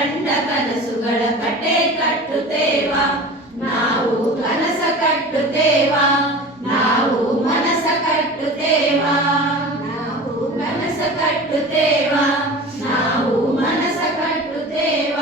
ಕಂಡ ಕನಸುಗಳ ಕಟ್ಟೆ ಕಟ್ಟುತ್ತೇವ ನಾವು ಕನಸ ಕಟ್ಟುತ್ತೇವ ನಾವು ಮನಸ ಕಟ್ಟುತ್ತೇವ ನಾವು ಕನಸ ಕಟ್ಟುತ್ತೇವ ನಾವು ಮನಸ ಕಟ್ಟುತ್ತೇವ.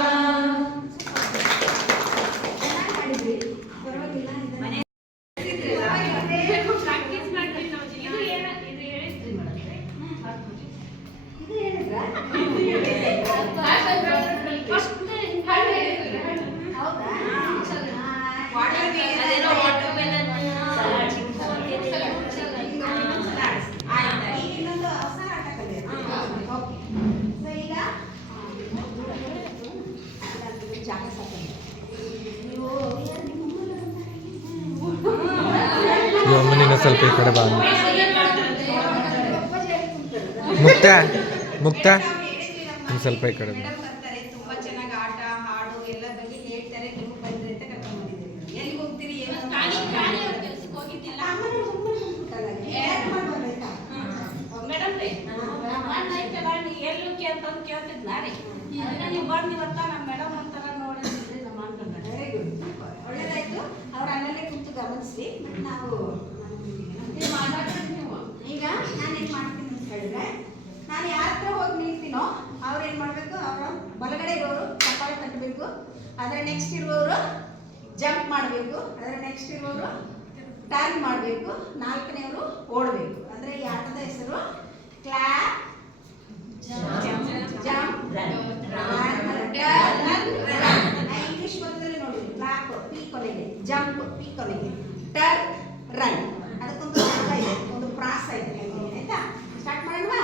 ಅಮ್ಮನಿನ ಸ್ವಲ್ಪ ಈ ಕಡೆ ಬಾ. ಮುಕ್ತ ಮುಕ್ತ ಸ್ವಲ್ಪ ಈ ಕಡೆ ಬಾ. ತುಂಬಾ ಚೆನ್ನಾಗಿ ಆಟ ಹಾಡು ಎಲ್ಲ ಬಗ್ಗೆ ಹೇಳ್ತಾರೆ. ನೀವು ಬಂದ್ರೆ ಅಂತ ಕರ್ಕೊಂಡು ಬಂದಿದ್ದೀವಿ. ಎಲ್ಲಿ ಹೋಗ್ತೀರಿ? ಒಳ್ಳೇದಾಯ್ತು. ಅವ್ರ ಅಲ್ಲೇ ಕುಂತು ಗಮನಿಸಿ. ನಾವು ಈಗ ನಾನೇನ್ ಮಾಡ್ತೀನಿ ಅಂತ ಹೇಳಿದ್ರೆ, ನಾನು ಯಾರ ಹತ್ರ ಹೋಗಿ ನಿಲ್ತೀನೋ ಅವ್ರು ಏನ್ ಮಾಡ್ಬೇಕು, ಅವರ ಬಲಗಡೆ ಇರೋರು ಚಪ್ಪಾಳೆ ತಟ್ಟಬೇಕು, ಅದರ ನೆಕ್ಸ್ಟ್ ಇರುವವರು ಜಂಪ್ ಮಾಡಬೇಕು, ಅದರ ನೆಕ್ಸ್ಟ್ ಇರುವವರು ಟರ್ನ್ ಮಾಡಬೇಕು, ನಾಲ್ಕನೆಯವರು ಓಡಬೇಕು. ಅಂದ್ರೆ ಈ ಆಟದ ಹೆಸರು ಕ್ಲಾಪ್ ಜಂಪ್ ಇಂಗ್ಲಿಷ್ ಪದದಲ್ಲಿ ನೋಡಿ. ಕ್ಲಾಪ್ ಪಿ ಕೊನೆಗೆ, ಜಂಪ್ ಪಿ ಕೊನೆಗೆ, ಟರ್ನ್ ರನ್. ಅದಕ್ಕೊಂದು ಅರ್ಥ ಇದೆ, ಒಂದು ಪ್ರಾಸ ಇದೆ. ಆಯ್ತಾ? ಸ್ಟಾರ್ಟ್ ಮಾಡೋಣ.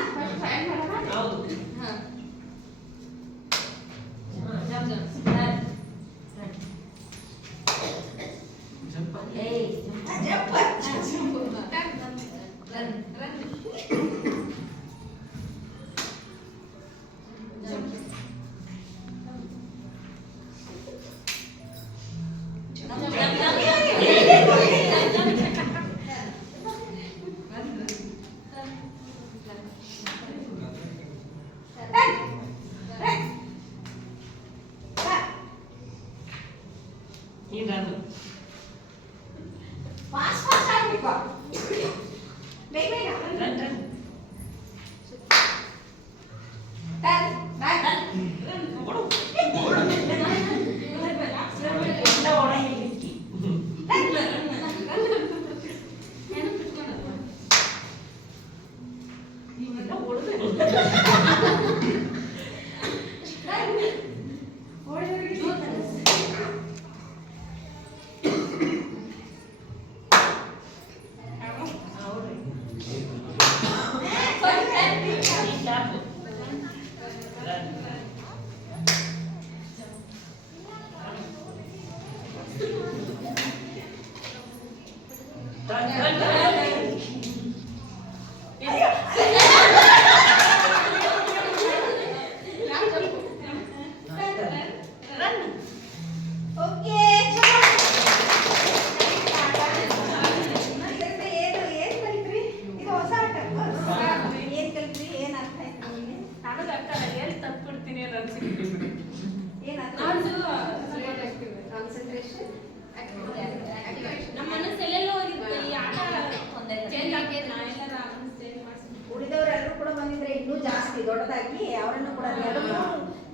ಉಳಿದವರೆಲ್ಲರೂ ಕೂಡ ಬಂದಿದ್ರೆ ಇನ್ನೂ ಜಾಸ್ತಿ ದೊಡ್ಡದಾಗಿ ಅವರನ್ನು ಕೂಡ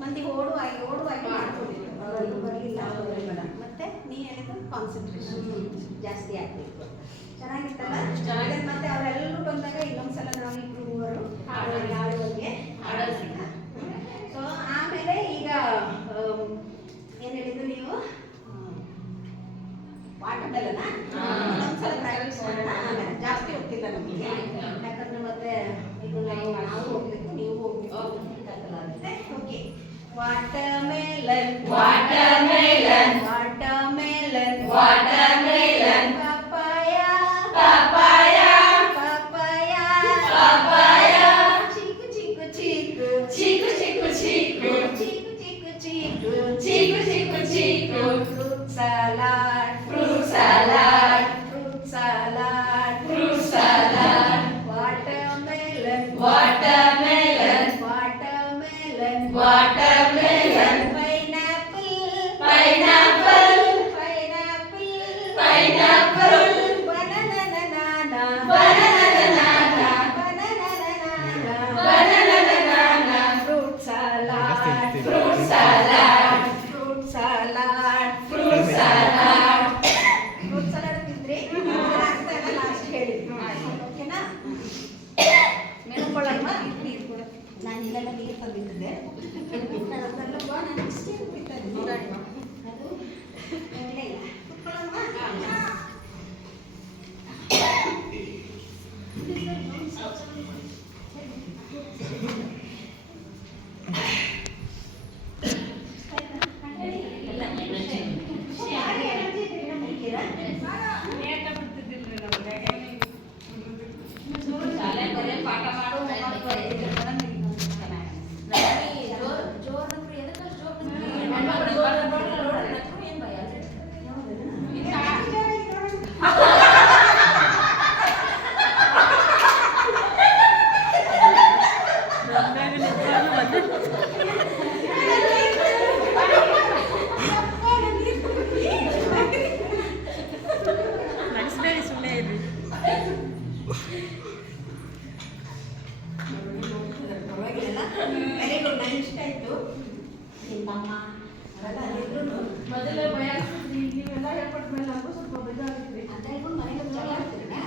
ಮಂದಿ ಓಡುವಾಗಿ ಮಾಡ್ಕೊಂಡಿದ್ರು. ಅವರೆಲ್ಲರೂ ಬರಲಿಲ್ಲ, ಮತ್ತೆ ನೀ ಹೇಳಿದ್ರು ಕಾನ್ಸಂಟ್ರೇಷನ್ ಜಾಸ್ತಿ ಆಗ್ಬೇಕು. ಚೆನ್ನಾಗಿತ್ತಲ್ಲ? ಮತ್ತೆ ಅವರೆಲ್ಲರೂ ಬಂದಾಗ ಇನ್ನೊಂದ್ಸಲ ನಾವು ಇಬ್ರು ಮೂವರು ಆಡುವಂಗೆ. ಸೊ ಆಮೇಲೆ ಈಗ ಏನ್ ಹೇಳಿದ್ರು ನೀವು? ವಾಟರ್ಮೆಲನ್ ಒಂದ್ಸಲ ಪ್ರಾಕ್ಟೀಸ್ ಮಾಡೋಣ. ಆಮೇಲೆ ಜಾಸ್ತಿ ಹೋಗ್ತಿಲ್ಲ ನಮಗೆ, ಯಾಕಂದ್ರೆ ಮತ್ತೆ ಇದು ನಾವು ಹೋಗ್ಬೇಕು, ನೀವು ಹೋಗ್ಬೇಕು. Okay. Watermelon watermelon watermelon watermelon papaya papaya papaya papaya chikoo chikoo chikoo chikoo chikoo chikoo chikoo chikoo chikoo chikoo chikoo chikoo fruit salad fruit salad fruit salad fruit salad watermelon watermelon watermelon watermelon ನಾನು ಇಲ್ಲೆಲ್ಲ ನೀರು ತಂದಿದ್ದೆ ಅದೆಲ್ಲವ ನಾನು ಇಷ್ಟೇ ಬಿಡ್ತಾ ಇದ್ದೀನಿ ಅದು ಒಳ್ಳೆ ಇಲ್ಲ ಕುತ್ಕೊಳ್ಳೋಣ ಶಾಲೆ ಬರೀ ಪಾಠ ಮಾಡು ಪರವಾಗಿಲ್ಲ ವೆರಿ ಗುಡ್ ನನಗೆ ಇಷ್ಟ ಆಯಿತು ನಿಮ್ಮ ತಮ್ಮ ಅವೆಲ್ಲ ಅಲ್ಲಿದ್ರು ಮೊದಲೇ ಭಯ ಆಗ್ತಿದ್ರಿ ನೀವೆಲ್ಲ ಹೇಳ್ಕೊಟ್ಮೇಲೆ ನಮಗೂ ಸ್ವಲ್ಪ ಬೇಜಾರಾಗ್ತಿದೆ ಅಂತ ಹೇಳ್ಕೊಂಡು ಮನೆಗೆ ಜಗಳ ಆಡ್ತೀರಾ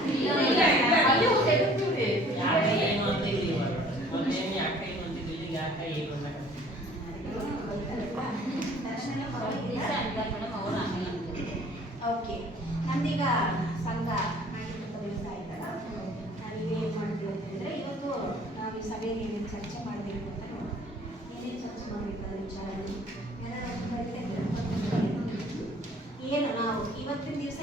ಅಲ್ಲಿ ಹೋಗಿ ಎದುರ್ತೀವ್ರಿ ಓಕೆ ನಮ್ದೀಗ ಸಂಘ ಮಾಡಿದಂಥ ದಿವಸ ಆಯ್ತಲ್ಲ ನಾವೀಗ ಏನು ಮಾಡ್ತೀವಿ ಅಂತಂದರೆ ಇವತ್ತು ನಾವು ಈ ಸಭೆಯಲ್ಲಿ ಏನೇನು ಚರ್ಚೆ ಮಾಡಬೇಕು ಅಂತ ನೋಡಿ ಏನೇನು ಚರ್ಚೆ ಮಾಡಬೇಕಾದ ವಿಚಾರ ಏನು ನಾವು ಇವತ್ತಿನ ದಿವಸ